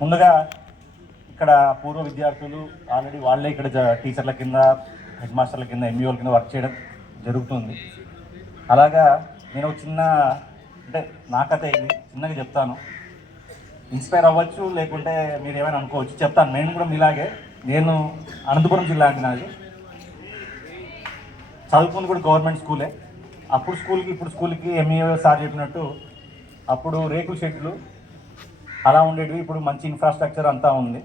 ముందుగా ఇక్కడ పూర్వ విద్యార్థులు ఆల్రెడీ వాళ్ళే ఇక్కడ టీచర్ల కింద హెడ్ మాస్టర్ల కింద ఎంఈఓల కింద వర్క్ చేయడం జరుగుతుంది. అలాగా నేను చిన్న అంటే నా కథ ఇది చిన్నగా చెప్తాను. ఇన్స్పైర్ అవ్వచ్చు, లేకుంటే మీరు ఏమైనా అనుకోవచ్చు. చెప్తాను. నేను కూడా మీలాగే, నేను అనంతపురం జిల్లా అండి నాది. చదువుకుంది కూడా గవర్నమెంట్ స్కూలే. అప్పుడు స్కూల్కి ఇప్పుడు స్కూల్కి ఎంఈఓ సార్ చెప్పినట్టు అప్పుడు రేకుల షెడ్లు అలా ఉండేటివి. ఇప్పుడు మంచి ఇన్ఫ్రాస్ట్రక్చర్ అంతా ఉంది.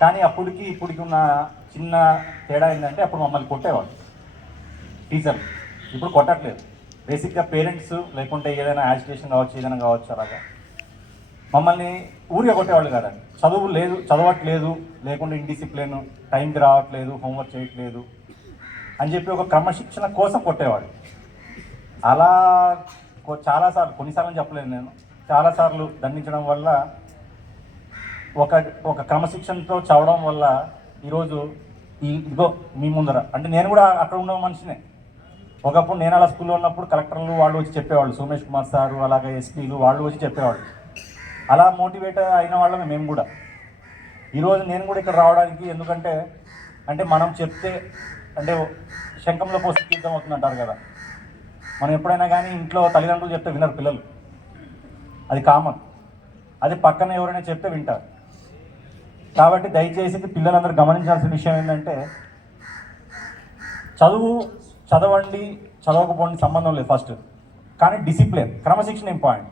కానీ అప్పటికి ఇప్పటికి ఉన్న చిన్న తేడా ఏంటంటే అప్పుడు మమ్మల్ని కొట్టేవాళ్ళు టీచర్లు, ఇప్పుడు కొట్టట్లేదు. బేసిక్గా పేరెంట్స్ లేకుంటే ఏదైనా యాజిటేషన్ కావచ్చు, ఏదైనా కావచ్చు, అలాగా మమ్మల్ని ఊరిగా కొట్టేవాళ్ళు కాదండి. చదువు లేదు, చదవట్లేదు, లేకుంటే ఇండిసిప్లిన్, టైంకి రావట్లేదు, హోంవర్క్ చేయట్లేదు అని చెప్పి ఒక క్రమశిక్షణ కోసం కొట్టేవాడు. అలా చాలాసార్లు, కొన్నిసార్లు చెప్పలేను నేను, చాలాసార్లు దండించడం వల్ల ఒక క్రమశిక్షణతో చదవడం వల్ల ఈరోజు ఇదిగో మీ ముందర అంటే నేను కూడా అక్కడ ఉన్న మనిషినే. ఒకప్పుడు నేను అలా స్కూల్లో ఉన్నప్పుడు కలెక్టర్లు వాళ్ళు వచ్చి చెప్పేవాళ్ళు, సోమేష్ కుమార్ సారు అలాగే ఎస్పీలు వాళ్ళు వచ్చి చెప్పేవాళ్ళు. అలా మోటివేట్ అయిన వాళ్ళమే మేము కూడా. ఈరోజు నేను కూడా ఇక్కడ రావడానికి ఎందుకంటే అంటే మనం చెప్తే అంటే శంఖంలో పోసి తీర్థం అవుతుంది అంటారు కదా. మనం ఎప్పుడైనా కానీ ఇంట్లో తల్లిదండ్రులు చెప్తే వినరు పిల్లలు, అది కామన్. అది పక్కన ఎవరైనా చెప్తే వింటారు. కాబట్టి దయచేసి పిల్లలందరూ గమనించాల్సిన విషయం ఏంటంటే చదవండి, చదవకపోండి సంబంధం లేదు ఫస్ట్. కానీ డిసిప్లిన్, క్రమశిక్షణ ఇంపార్టెంట్.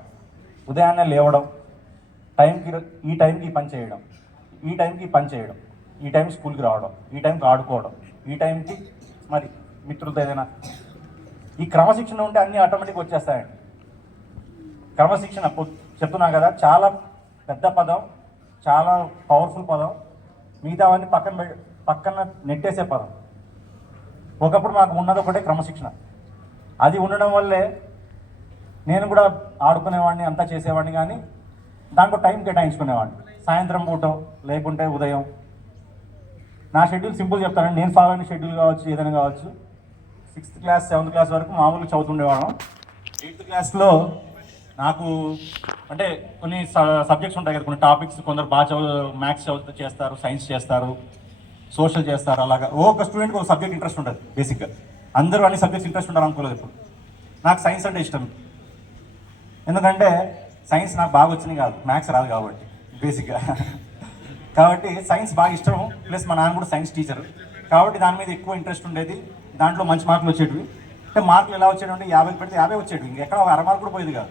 ఉదయాన్నే లేవడం, ఈ టైంకి పని చేయడం, ఈ టైంకి పని చేయడం, ఈ టైం స్కూల్కి రావడం, ఈ టైంకి ఆడుకోవడం, ఈ టైంకి మరి మిత్రులతో ఏదైనా, ఈ క్రమశిక్షణ ఉంటే అన్నీ ఆటోమేటిక్గా వచ్చేస్తాయండి. క్రమశిక్షణ చెప్తున్నా కదా, చాలా పెద్ద పదం, చాలా పవర్ఫుల్ పదం. మిగతావన్నీ పక్కన నెట్టేసే పదం. ఒకప్పుడు మాకు ఉన్నది ఒకటే క్రమశిక్షణ. అది ఉండడం వల్లే నేను కూడా ఆడుకునేవాడిని, అంతా చేసేవాడిని. కానీ దాంట్లో టైం కేటాయించుకునేవాడిని, సాయంత్రం పూట లేకుంటే ఉదయం. నా షెడ్యూల్ సింపుల్ చెప్తానండి, నేను ఫాలో అయిన షెడ్యూల్ కావచ్చు, ఏదైనా కావచ్చు. 6th క్లాస్ 7th క్లాస్ వరకు మామూలుగా చదువుతుండేవాళ్ళం. 8th క్లాస్లో నాకు అంటే కొన్ని సబ్జెక్ట్స్ ఉంటాయి కదా, కొన్ని టాపిక్స్ కొందరు బాగా మ్యాథ్స్ చేస్తారు, సైన్స్ చేస్తారు, సోషల్ చేస్తారు. అలాగా ఒక స్టూడెంట్కి ఒక సబ్జెక్ట్ ఇంట్రెస్ట్ ఉంటుంది. బేసిక్గా అందరూ అన్ని సబ్జెక్ట్స్ ఇంట్రెస్ట్ ఉంటారు అనుకోలేదు. ఇప్పుడు నాకు సైన్స్ అంటే ఇష్టం. ఎందుకంటే సైన్స్ నాకు బాగా వచ్చినాయి కాదు, మ్యాథ్స్ రాదు కాబట్టి బేసిక్గా. కాబట్టి సైన్స్ బాగా ఇష్టం. ప్లస్ మా నాన్న కూడా సైన్స్ టీచర్ కాబట్టి దాని మీద ఎక్కువ ఇంట్రెస్ట్ ఉండేది. దాంట్లో మంచి మార్కులు వచ్చేటివి. అంటే మార్కులు ఎలా వచ్చేటంటే 50 పెడితే 50 వచ్చేటివి. ఇంకెక్కడ ఒక 1/2 మార్కు కూడా పోయేది కాదు.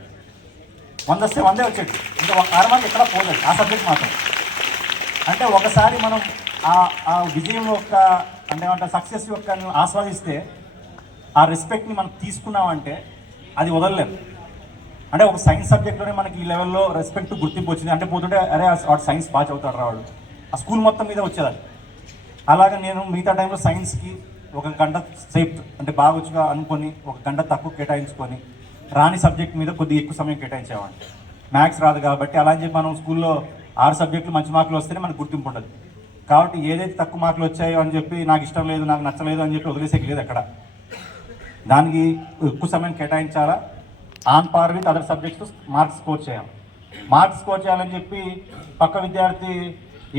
100 వస్తే 100 వచ్చేటివి. ఇంకా ఒక 1/2 మార్కు ఎక్కడా పోలేదు ఆ సబ్జెక్ట్ మాత్రం. అంటే ఒకసారి మనం ఆ విజయం యొక్క అంటే సక్సెస్ యొక్క ఆస్వాదిస్తే ఆ రెస్పెక్ట్ని మనం తీసుకున్నామంటే అది వదలలేదు. అంటే ఒక సైన్స్ సబ్జెక్ట్లోనే మనకి ఈ లెవెల్లో రెస్పెక్ట్, గుర్తింపు వచ్చింది అంటే పోతుంటే అరే వాడు సైన్స్ బాగా చదువుతాడు రావాడు, ఆ స్కూల్ మొత్తం మీద వచ్చేదాన్ని. అలాగే నేను మిగతా టైంలో సైన్స్కి 1 గంట సేపు అంటే బాగా వచ్చుగా అనుకొని 1 గంట తక్కువ కేటాయించుకొని రాని సబ్జెక్ట్ మీద కొద్దిగా ఎక్కువ సమయం కేటాయించేవాడిని. మ్యాథ్స్ రాదు కాబట్టి. అలా అని చెప్పి మనం స్కూల్లో 6 సబ్జెక్టులు మంచి మార్కులు వస్తేనే మనకు గుర్తింపు ఉండదు. కాబట్టి ఏదైతే తక్కువ మార్కులు వచ్చాయో అని చెప్పి నాకు ఇష్టం లేదు, నాకు నచ్చలేదు అని చెప్పి వదిలేసేకి లేదు అక్కడ. దానికి ఎక్కువ సమయం కేటాయించాలా, on par with other subjects marks score చేయాలి. మార్క్స్ స్కోర్ చేయాలని చెప్పి పక్క విద్యార్థి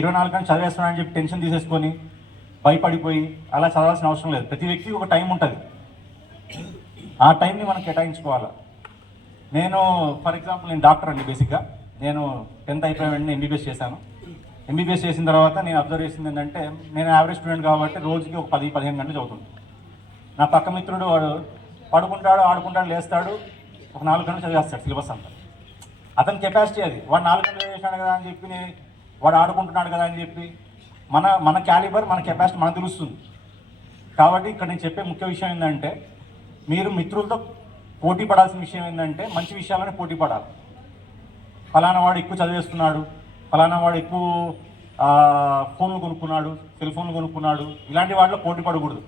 24 గంటలు చదివేస్తున్నాడని చెప్పి టెన్షన్ తీసేసుకొని భయపడిపోయి అలా చదవాల్సిన అవసరం లేదు. ప్రతి వ్యక్తికి ఒక టైం ఉంటుంది, ఆ టైంని మనం కేటాయించుకోవాలి. నేను ఫర్ ఎగ్జాంపుల్ నేను డాక్టర్ అండి. బేసిక్గా నేను 10th అయిపోయిన వెంటనే ఎంబీబీఎస్ చేశాను. ఎంబీబీఎస్ చేసిన తర్వాత నేను అబ్జర్వ్ చేసింది ఏంటంటే నేను యావరేజ్ స్టూడెంట్ కాబట్టి రోజుకి ఒక 10-15 గంటలు చదువుతుంటాను. నా పక్క మిత్రుడు వాడు పడుకుంటాడు, ఆడుకుంటాడు, లేస్తాడు, ఒక 4 గంటలు చదివేస్తాడు సిలబస్ అంతా. అతని కెపాసిటీ అది. వాడు 4 గంటలు చదివేసాడు కదా అని చెప్పి వాడు ఆడుకుంటున్నాడు కదా అని చెప్పి మన క్యాలిబర్, మన కెపాసిటీ మనకు తెలుస్తుంది. కాబట్టి ఇక్కడ నేను చెప్పే ముఖ్య విషయం ఏంటంటే మీరు మిత్రులతో పోటీ పడాల్సిన విషయం ఏంటంటే మంచి విషయాలనే పోటీ పడాలి. ఫలానా వాడు ఎక్కువ చదివేస్తున్నాడు, ఫలానా వాడు ఎక్కువ ఫోన్లు కొనుక్కున్నాడు, సెల్ ఫోన్లు కొనుక్కున్నాడు, ఇలాంటి వాటిలో పోటీ పడకూడదు.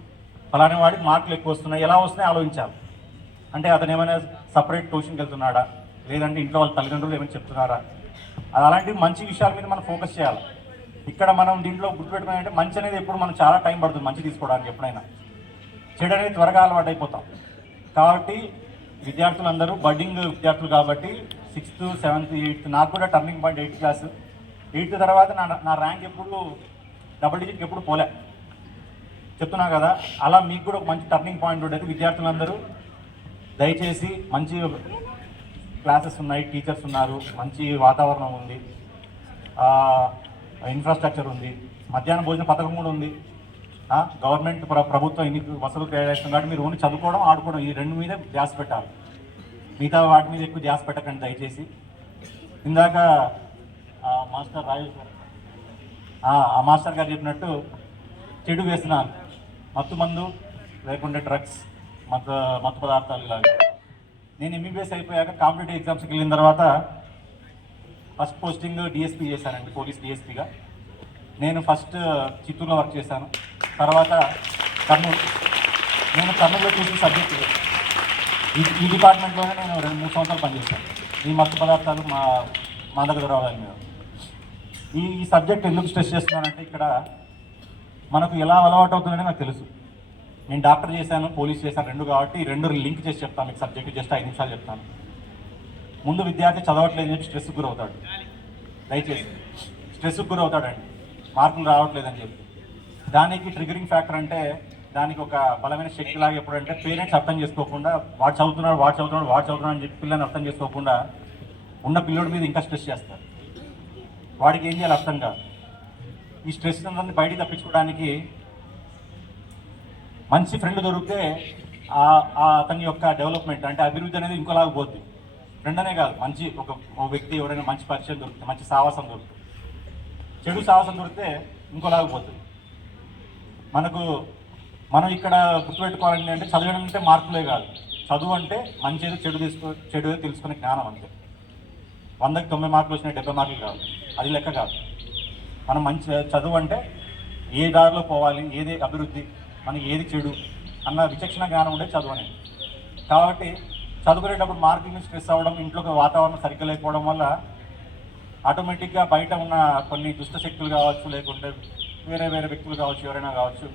ఫలానా వాడికి మార్కులు ఎక్కువ వస్తున్నాయి, ఎలా వస్తున్నాయి ఆలోచించాలి. అంటే అతను ఏమైనా సపరేట్ ట్యూషన్కి వెళ్తున్నాడా, లేదంటే ఇంట్లో వాళ్ళ తల్లిదండ్రులు ఏమైనా చెప్తున్నారా, అలాంటి మంచి విషయాల మీద మనం ఫోకస్ చేయాలి. ఇక్కడ మనం దీంట్లో గుర్తుపెట్టుకున్నామంటే మంచి అనేది ఎప్పుడు మనం చాలా టైం పడుతుంది మంచి తీసుకోవడానికి. ఎప్పుడైనా చెడు అనేది త్వరగా అలవాటు అయిపోతాం. కాబట్టి విద్యార్థులందరూ బడ్డింగ్ విద్యార్థులు కాబట్టి 6th, 7th, 8th నాకు కూడా turning point 8th class. 8th తర్వాత నా ర్యాంక్ ఎప్పుడు డబుల్ డిజిట్కి ఎప్పుడు పోలే. చెప్తున్నా కదా, అలా మీకు కూడా ఒక మంచి టర్నింగ్ పాయింట్ ఉండేది. విద్యార్థులందరూ దయచేసి మంచి క్లాసెస్ ఉన్నాయి, టీచర్స్ ఉన్నారు, మంచి వాతావరణం ఉంది, ఇన్ఫ్రాస్ట్రక్చర్ ఉంది, మధ్యాహ్న భోజన పథకం కూడా ఉంది. గవర్నమెంట్ ప్రభుత్వం ఇన్ని వసతులు తయారు కాబట్టి మీరు ఓన్లీ చదువుకోవడం, ఆడుకోవడం ఈ రెండు మీద ధ్యాస పెట్టాలి. మిగతా వాటి మీద ఎక్కువ ధ్యాస పెట్టకండి దయచేసి. ఇందాక మాస్టర్ రాజేష్ గారు ఆ మాస్టర్ గారు చెప్పినట్టు చెడు వ్యసనాలు, మత్తు మందు లేకుంటే డ్రగ్స్, మత్తు పదార్థాలు ఇలాగా. నేను ఎంబీబీఎస్ అయిపోయాక కాంపిటేటివ్ ఎగ్జామ్స్కి వెళ్ళిన తర్వాత ఫస్ట్ పోస్టింగ్ డిఎస్పీ చేశానండి, పోలీస్ డిఎస్పీగా. నేను ఫస్ట్ చిత్తూరులో వర్క్ చేశాను, తర్వాత నేను కర్నూలులో చూసిన సబ్జెక్ట్ ఈ డిపార్ట్మెంట్లోనే నేను 2-3 సంవత్సరాలు పనిచేశాను. ఈ మత్తు పదార్థాలు మా దగ్గర రావాలి మీద. ఈ సబ్జెక్ట్ ఎందుకు స్ట్రెస్ చేస్తున్నానంటే ఇక్కడ మనకు ఎలా అలవాటు అవుతుందని నాకు తెలుసు. నేను డాక్టర్ చేశాను, పోలీస్ చేశాను, 2 కాబట్టి 2 లింక్ చేసి చెప్తాను మీకు. సబ్జెక్ట్ జస్ట్ 5 నిమిషాలు చెప్తాను. ముందు విద్యార్థి చదవట్లేదని చెప్పి స్ట్రెస్కి గురవుతాడు. దయచేసి స్ట్రెస్కి గురవుతాడండి, మార్కులు రావట్లేదని చెప్పి. దానికి ట్రిగరింగ్ ఫ్యాక్టర్ అంటే దానికి ఒక బలమైన శక్తి లాగా ఎప్పుడంటే పేరెంట్స్ అర్థం చేసుకోకుండా వాడు చదువుతున్నాడు అని చెప్పి పిల్లల్ని అర్థం చేసుకోకుండా ఉన్న పిల్లోడి మీద ఇంకా స్ట్రెస్ చేస్తారు. వాడికి ఏం చేయాలి అర్థం కాదు. ఈ స్ట్రెస్ అందరినీ బయటికి తప్పించుకోవడానికి మంచి ఫ్రెండ్ దొరికితే అతని యొక్క డెవలప్మెంట్ అంటే అభివృద్ధి అనేది ఇంకోలాగా పోద్ది. ఫ్రెండ్ అనే కాదు, మంచి ఒక వ్యక్తి ఎవరైనా మంచి పరిచయం దొరికితే, మంచి సావాసం దొరికితే, చెడు సావాసం దొరికితే ఇంకోలాగా పోతుంది. మనం ఇక్కడ గుర్తుపెట్టుకోవాలంటే అంటే చదవడం అంటే మార్కులే కాదు, చదువు అంటే మంచిది చెడు తెలుసుకునే జ్ఞానం అంతే. 100కి 90 మార్కులు వచ్చినాయి, 70 మార్కులు కాదు, అది లెక్క కాదు. మనం మంచి చదువు అంటే ఏ దారిలో పోవాలి, ఏది అభివృద్ధి, మనకి ఏది చెడు అన్న విచక్షణ జ్ఞానం ఉండే చదువు అనేది. కాబట్టి చదువుకునేటప్పుడు మార్కులు స్ట్రెస్ అవ్వడం, ఇంట్లో వాతావరణం సరిగ్గా లేకపోవడం వల్ల ఆటోమేటిక్గా బయట ఉన్న కొన్ని దుష్ట శక్తులు కావచ్చు, లేకుంటే వేరే వ్యక్తులు కావచ్చు, ఎవరైనా కావచ్చు,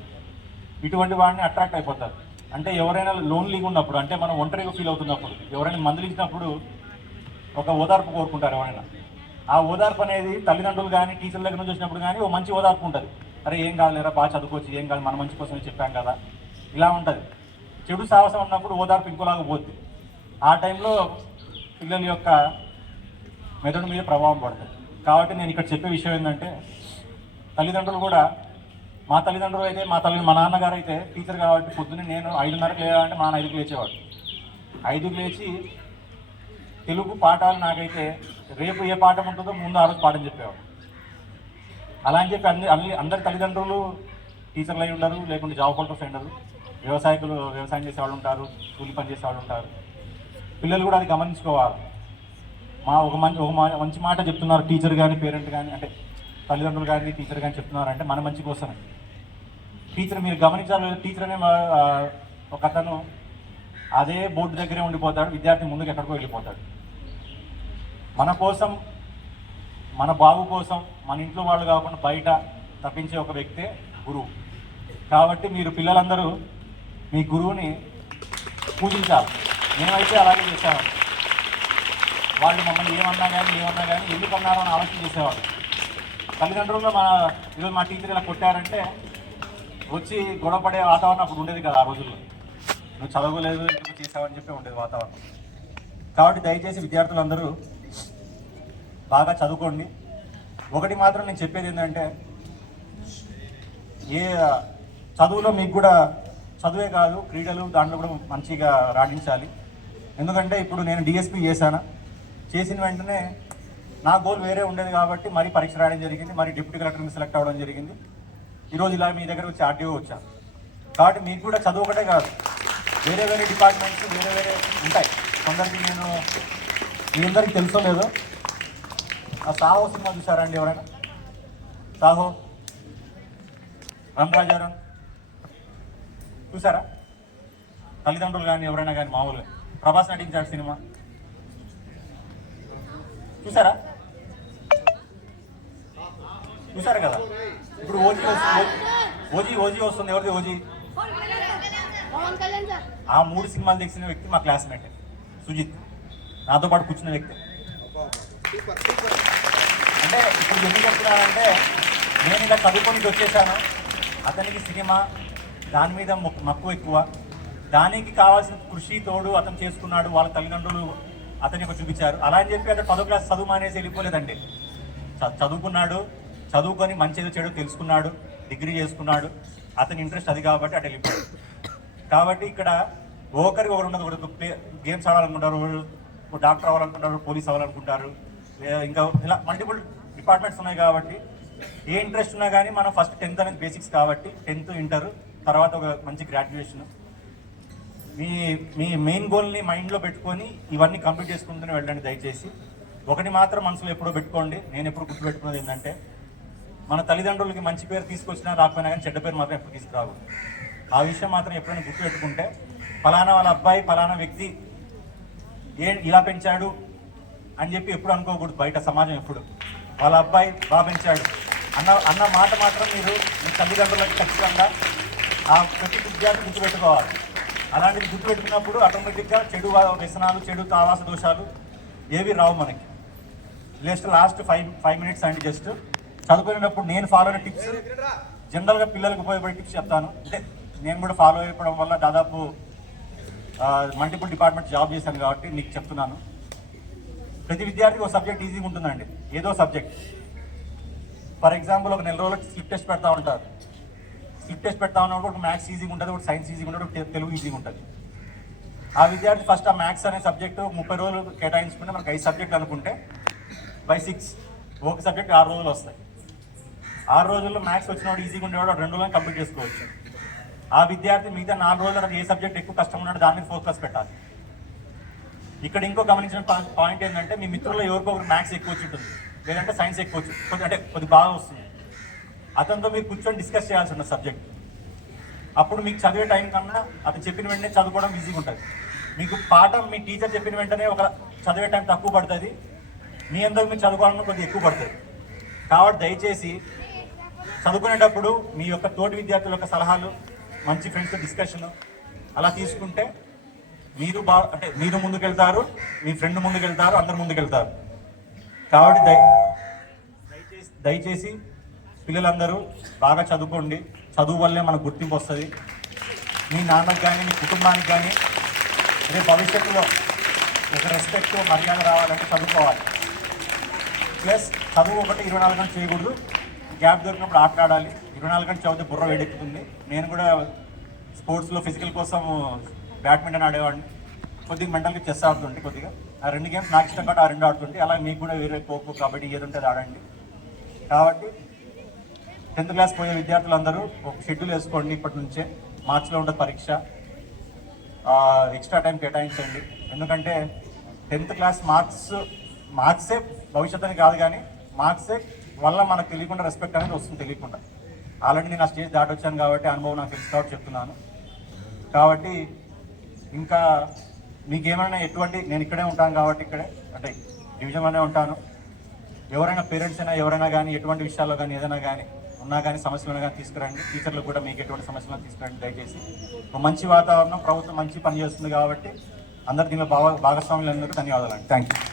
ఇటువంటి వాడిని అట్రాక్ట్ అయిపోతారు. అంటే ఎవరైనా లోన్లీగా ఉన్నప్పుడు, అంటే మనం ఒంటరిగా ఫీల్ అవుతున్నప్పుడు, ఎవరైనా మందలించినప్పుడు ఒక ఓదార్పు కోరుకుంటారు ఎవరైనా. ఆ ఓదార్పు అనేది తల్లిదండ్రులు కానీ టీచర్ల దగ్గర నుంచి వచ్చినప్పుడు కానీ ఓ మంచి ఓదార్పు ఉంటుంది. అరే ఏం కాదులేరా, బాగా చదువుకోవచ్చు, ఏం కాదు, మన మంచి కోసమే చెప్పాం కదా, ఇలా ఉంటుంది. చెడు సాహసం ఉన్నప్పుడు ఓదార్పు ఇంకోలాగా పోద్ది. ఆ టైంలో పిల్లల యొక్క మెదడు మీద ప్రభావం పడుతుంది. కాబట్టి నేను ఇక్కడ చెప్పే విషయం ఏంటంటే తల్లిదండ్రులు కూడా, మా తల్లిదండ్రులు అయితే మా నాన్నగారు అయితే టీచర్ కాబట్టి పొద్దున్నే నేను 5:30కి లేవాలంటే మా నాన్న 5కి లేచేవాడు. 5కి లేచి తెలుగు పాఠాలు నాకైతే రేపు ఏ పాఠం ఉంటుందో ముందు ఆ రోజు పాఠం చెప్పేవాడు. అలా అని చెప్పి అందరి తల్లిదండ్రులు టీచర్లు అయి ఉండరు, లేకుంటే జాబ్ హోల్డర్స్ అయి ఉండరు, వ్యవసాయం చేసేవాళ్ళు ఉంటారు, కూలి పని చేసేవాళ్ళు ఉంటారు. పిల్లలు కూడా అది గమనించుకోవాలి. ఒక మంచి మాట చెప్తున్నారు టీచర్ కానీ పేరెంట్ కానీ, అంటే తల్లిదండ్రులు కానీ టీచర్ కానీ చెప్తున్నారంటే మన మంచి కోసమే. టీచర్ మీరు గమనించాలి, టీచర్ అనే ఒక అతను అదే బోర్డు దగ్గరే ఉండిపోతాడు, విద్యార్థి ముందుకు ఎక్కడికో వెళ్ళిపోతాడు. మన కోసం, మన బాగు కోసం, మన ఇంట్లో వాళ్ళు కాకుండా బయట తప్పించే ఒక వ్యక్తే గురువు. కాబట్టి మీరు పిల్లలందరూ మీ గురువుని పూజించాలి. మేమైతే అలాగే చేసేవాడు. వాళ్ళు మమ్మల్ని ఏమన్నా కానీ ఎందుకు అన్నారో అని ఆలోచన చేసేవాడు. తల్లిదండ్రుల్లో ఈరోజు మా టీచర్ ఇలా కొట్టారంటే వచ్చి గొడవపడే వాతావరణం అప్పుడు ఉండేది కదా. ఆ రోజుల్లో నువ్వు చదవలేదు, ఎందుకు చేసావని చెప్పి ఉండేది వాతావరణం. కాబట్టి దయచేసి విద్యార్థులందరూ బాగా చదువుకోండి. ఒకటి మాత్రం నేను చెప్పేది ఏంటంటే, చదువులో మీకు కూడా చదువే కాదు, క్రీడలు దాంట్లో కూడా మంచిగా రాణించాలి. ఎందుకంటే ఇప్పుడు నేను డిఎస్పీ చేసిన వెంటనే నా గోల్ వేరే ఉండేది కాబట్టి మరి పరీక్ష రాయడం జరిగింది, మరి డిప్యూటీ కలెక్టర్ని సెలెక్ట్ అవ్వడం జరిగింది. ఈరోజు ఇలా మీ దగ్గర వచ్చి ఆర్టీఓ వచ్చాను. కాబట్టి మీకు కూడా చదువు ఒకటే కాదు, వేరే డిపార్ట్మెంట్స్ వేరే ఉంటాయి. కొందరికి మీ అందరికీ తెలుసో లేదో, ఆ సాహో సినిమా చూసారా అండి ఎవరైనా? సాహో, రామరాజారావు చూసారా? తల్లిదండ్రులు కానీ ఎవరైనా కానీ మామూలుగా ప్రభాస్ నటించాడు సినిమా చూసారా? చూసారు కదా. ఇప్పుడు ఓజీ వస్తుంది. ఎవరిది ఓజీ? ఆ 3 సినిమాలు తెచ్చిన వ్యక్తి మా క్లాస్మేట్ సుజిత్, నాతో పాటు కూర్చున్న వ్యక్తి. అంటే ఇప్పుడు ఎందుకు చెప్తున్నానంటే నేను ఇలా చదువుకొని వచ్చేసాను, అతనికి సినిమా దాని మీద మక్కువ ఎక్కువ, దానికి కావాల్సిన కృషి తోడు అతను చేసుకున్నాడు, వాళ్ళ తల్లిదండ్రులు అతని యొక్క చూపించారు. అలా అని చెప్పి అతను 10వ క్లాస్ చదువు మానేసి వెళ్ళిపోలేదండి. చదువుకున్నాడు, చదువుకొని మంచిదో చెడు తెలుసుకున్నాడు, డిగ్రీ చేసుకున్నాడు, అతని ఇంట్రెస్ట్ అది కాబట్టి అటు వెళ్ళిపోయాడు. కాబట్టి ఇక్కడ ఒకరికి ఒకరు ఉన్నది, ఒకటి గేమ్స్ ఆడాలనుకుంటారు, డాక్టర్ అవ్వాలనుకుంటారు, పోలీస్ అవ్వాలనుకుంటారు, ఇంకా ఇలా మల్టిపుల్ డిపార్ట్మెంట్స్ ఉన్నాయి. కాబట్టి ఏ ఇంట్రెస్ట్ ఉన్నా కానీ మనం ఫస్ట్ 10th అనేది బేసిక్స్ కాబట్టి 10th ఇంటర్ తర్వాత ఒక మంచి గ్రాడ్యుయేషన్, మీ మెయిన్ గోల్ని మైండ్లో పెట్టుకొని ఇవన్నీ కంప్లీట్ చేసుకుంటూనే వెళ్ళండి. దయచేసి ఒకటి మాత్రం మనసులో ఎప్పుడో పెట్టుకోండి, నేను ఎప్పుడు గుర్తుపెట్టుకున్నది ఏంటంటే మన తల్లిదండ్రులకి మంచి పేరు తీసుకొచ్చినా రాకపోయినా కానీ చెడ్డ పేరు మాత్రం ఎప్పుడు తీసుకురావు. ఆ విషయం మాత్రం ఎప్పుడైనా గుర్తుపెట్టుకుంటే ఫలానా వాళ్ళ అబ్బాయి ఫలానా వ్యక్తి ఇలా పెంచాడు అని చెప్పి ఎప్పుడు అనుకోకూడదు. బయట సమాజం ఎప్పుడు వాళ్ళ అబ్బాయి బాగా పెంచాడు అన్న మాట మాత్రం మీరు మీ తల్లిదండ్రులకి ఖచ్చితంగా ఆ ప్రతి విద్యార్థి గుర్తుపెట్టుకోవాలి. అలాంటిది గుర్తుపెట్టుకున్నప్పుడు ఆటోమేటిక్గా చెడు వ్యసనాలు, చెడు ఆవాస దోషాలు ఏవి రావు మనకి. లాస్ట్ 5 minutes అండి. జస్ట్ చదువుకునేటప్పుడు నేను ఫాలో అయిన టిప్స్, జనరల్గా పిల్లలకు ఉపయోగపడే టిప్స్ చెప్తాను. అంటే నేను కూడా ఫాలో అయిపోవడం వల్ల దాదాపు మల్టిపుల్ డిపార్ట్మెంట్ జాబ్ చేశాను కాబట్టి మీకు చెప్తున్నాను. ప్రతి విద్యార్థికి ఒక సబ్జెక్ట్ ఈజీగా ఉంటుందండి, ఏదో సబ్జెక్ట్. ఫర్ ఎగ్జాంపుల్ ఒక నెల రోజులకు స్లిప్ టెస్ట్ పెడతా ఉంటారు. స్లిప్ టెస్ట్ పెడతా ఉన్నప్పుడు ఒక మ్యాథ్స్ ఈజీగా ఉంటుంది, ఒక సైన్స్ ఈజీగా ఉంటుంది, ఒక తెలుగు ఈజీగా ఉంటుంది. ఆ విద్యార్థి ఫస్ట్ ఆ మ్యాథ్స్ అనే సబ్జెక్టు 30 రోజులు కేటాయించుకుంటే మనకు 5 సబ్జెక్టులు అనుకుంటే బై 6 ఒక సబ్జెక్ట్ 6 రోజులు వస్తాయి. 6 రోజుల్లో మ్యాథ్స్ వచ్చినవాడు ఈజీగా ఉండేవాడు 2 రోజుల్లో కంప్లీట్ చేసుకోవచ్చు. ఆ విద్యార్థి మిగతా 4 రోజులు ఏ సబ్జెక్ట్ ఎక్కువ కష్టం ఉన్నాడో దాని మీద ఫోకస్ పెట్టాలి. ఇక్కడ ఇంకో గమనించిన పాయింట్ ఏంటంటే మీ మిత్రుల్లో ఎవరికొకరు మ్యాథ్స్ ఎక్కువ వచ్చి ఉంటుంది, లేదంటే సైన్స్ ఎక్కువ వచ్చి అంటే కొద్ది బాగా వస్తుంది. అతనితో మీరు కూర్చొని డిస్కస్ చేయాల్సి ఉన్న సబ్జెక్ట్. అప్పుడు మీకు చదివే టైం కన్నా అతను చెప్పిన వెంటనే చదువుకోవడం ఈజీగా ఉంటుంది. మీకు పాఠం మీ టీచర్ చెప్పిన వెంటనే ఒక చదివే టైం తక్కువ పడుతుంది, మీ అందరికి మీరు చదువుకోవాలన్నా కొద్దిగా ఎక్కువ పడుతుంది. కాబట్టి దయచేసి చదువుకునేటప్పుడు మీ యొక్క తోటి విద్యార్థుల యొక్క సలహాలు, మంచి ఫ్రెండ్స్తో డిస్కషన్ అలా తీసుకుంటే మీరు ముందుకెళ్తారు, మీ ఫ్రెండ్ ముందుకెళ్తారు, అందరు ముందుకెళ్తారు. కాబట్టి దయచేసి పిల్లలందరూ బాగా చదువుకోండి. చదువు వల్లే మనకు గుర్తింపు వస్తుంది. మీ నాన్నకు కానీ మీ కుటుంబానికి కానీ రేపు భవిష్యత్తులో ఒక రెస్పెక్ట్ మర్యాద రావాలంటే చదువుకోవాలి. ప్లస్ చదువు ఒకటి 24 గంటలు చేయకూడదు, గ్యాప్ దొరికినప్పుడు ఆట ఆడాలి. 24 గంటలు చదివితే బుర్ర వేడెక్కుతుంది. నేను కూడా స్పోర్ట్స్లో ఫిజికల్ కోసం బ్యాడ్మింటన్ ఆడేవాడిని, కొద్దిగా మెంటల్గా చెస్ ఆడుతుంటే కొద్దిగా ఆ 2 గేమ్స్ నాకు ఇష్టం కాబట్టి ఆ 2 ఆడుతుంటే, అలా మీకు కూడా వేరే ఖోఖో, కబడ్డీ ఏది ఉంటే అది ఆడండి. కాబట్టి 10th క్లాస్ పోయే విద్యార్థులందరూ ఒక షెడ్యూల్ వేసుకోండి. ఇప్పటి నుంచే మార్చిలో ఉంటుంది పరీక్ష, ఎక్స్ట్రా టైం కేటాయించండి. ఎందుకంటే 10th క్లాస్ మార్క్సే భవిష్యత్తుని కాదు, కానీ మార్క్సే వల్ల మనకు తెలియకుండా రెస్పెక్ట్ అనేది వస్తుంది తెలియకుండా. ఆల్రెడీ నేను ఆ స్టేజ్ దాటి వచ్చాను కాబట్టి అనుభవం నాకు తెలుసు కాబట్టి చెప్తున్నాను. కాబట్టి ఇంకా మీకేమైనా ఎటువంటి, నేను ఇక్కడే ఉంటాను కాబట్టి ఇక్కడే అంటే డివిజన్లోనే ఉంటాను. ఎవరైనా పేరెంట్స్ అయినా ఎవరైనా కానీ ఎటువంటి విషయాల్లో కానీ ఏదైనా కానీ ఉన్నా కానీ సమస్యలు కానీ తీసుకురండి. టీచర్లు కూడా మీకు ఎటువంటి సమస్యలు తీసుకురండి. దయచేసి మంచి వాతావరణం, ప్రభుత్వం మంచి పని చేస్తుంది కాబట్టి అందరు దీనిలో భాగస్వాములు అందరికీ ధన్యవాదాలు అండి. Thank you.